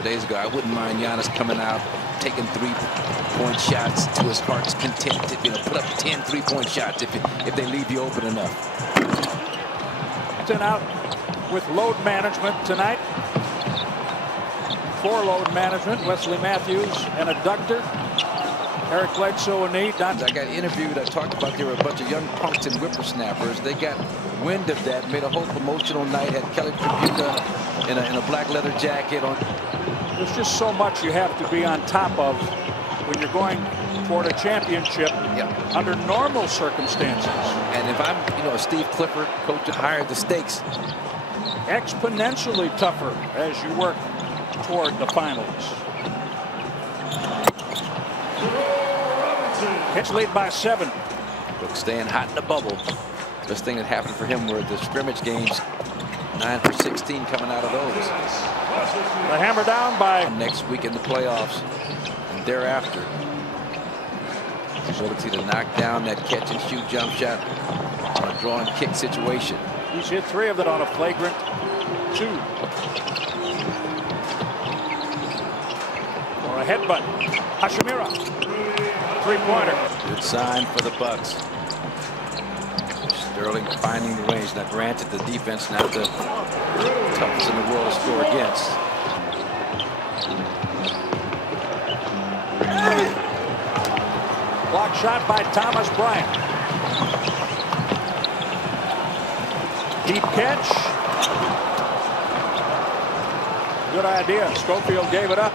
Days ago, I wouldn't mind Giannis coming out, taking 3-point shots to his heart's content. Put up 10 3-point shots if they leave you open enough. Out with load management tonight. 4 load management. Wesley Matthews and a ductor. Eric Bledsoe a knee. I got interviewed. I talked about there were a bunch of young punks and whippersnappers. They got wind of that, made a whole promotional night. Had Kelly Tribuca in a black leather jacket on. There's just so much you have to be on top of when you're going toward a championship under normal circumstances. And if I'm, Steve Clifford, coach, higher the stakes. Exponentially tougher as you work toward the finals. Hits lead by 7. Brooks staying hot in the bubble. Best thing that happened for him were the scrimmage games. 9 for 16 coming out of those. The hammer down by next week in the playoffs and thereafter. Ability to knock down that catch and shoot jump shot on a draw and kick situation. He's hit 3 of it on a flagrant 2. Or a headbutt. Hashimura. 3-pointer. Good sign for the Bucks. Sterling finding the range. Now granted, the defense not the toughest in the world to score against. Block shot by Thomas Bryant. Deep catch. Good idea. Schofield gave it up.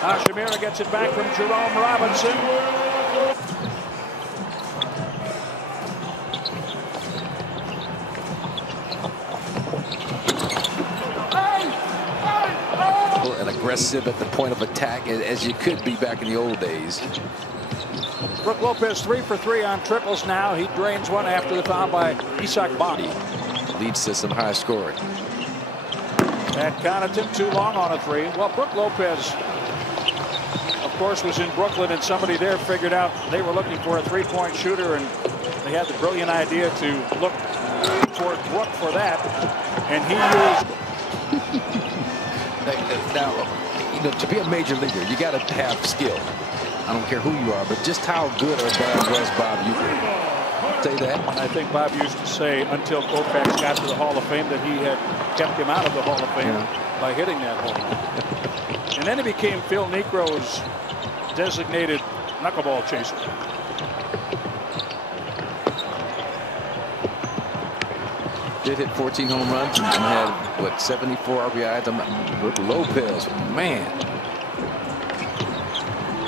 Hashimura gets it back from Jerome Robinson. And aggressive at the point of attack as you could be back in the old days. Brook Lopez 3 for 3 on triples now. He drains one after the foul by Isak Bondy. Leads to some high scoring. At Connaughton, too long on a 3. Well, Brook Lopez, of course, was in Brooklyn, and somebody there figured out they were looking for a 3-point shooter, and they had the brilliant idea to look toward Brook for that, and he used. Now, to be a major leaguer, you got to have skill. I don't care who you are, but just how good or bad was Bob Uecker? Say that. I think Bob used to say until Koufax got to the Hall of Fame that he had kept him out of the Hall of Fame by hitting that hole. And then he became Phil Niekro's designated knuckleball chaser. Did hit 14 home runs and had, what, 74 RBIs? Brook Lopez, man.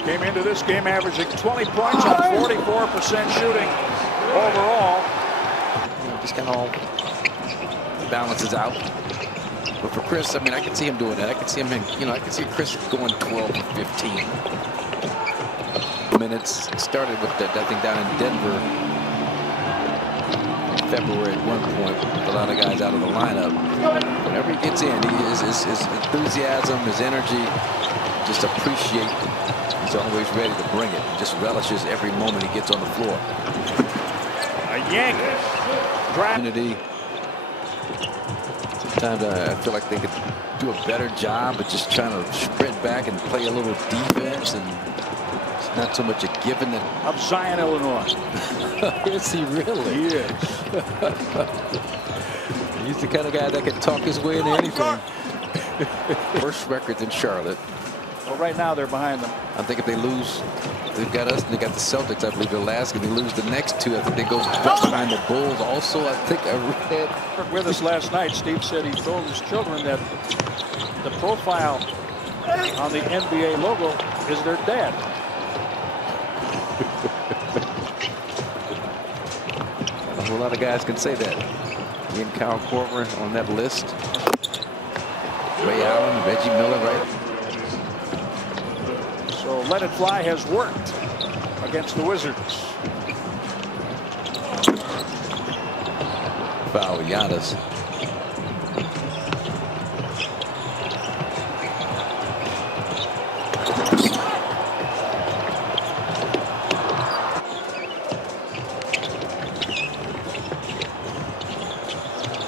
Came into this game averaging 20 points on 44% shooting overall. Just kind of all balances out. But for Chris, I mean, I can see him doing that. I can see him, I can see Chris going 12 or 15 minutes. Started with that, I think, down in Denver in February at one point. With a lot of guys out of the lineup. Whenever he gets in, his enthusiasm, his energy, just appreciate. He's always ready to bring it. Just relishes every moment he gets on the floor. A yank. Sometimes I feel like they could do a better job of just trying to sprint back and play a little defense, and it's not so much a given that of Zion, Illinois. Is he really? He is. He's the kind of guy that can talk his way into anything. Worst record in Charlotte. Well, right now they're behind them. I think if they lose, they've got us, and they got the Celtics, I believe, the last game. They lose the next 2. I think they go behind the Bulls. Also, I think I read. With us last night, Steve said he told his children that the profile on the NBA logo is their dad. A whole lot of guys can say that. Me and Kyle Korver on that list. Ray Allen, Reggie Miller, right? So Let It Fly has worked against the Wizards. Foul Giannis.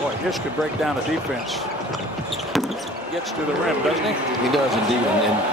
Boy, Hish could break down a defense. Gets to the rim, doesn't he? He does indeed. And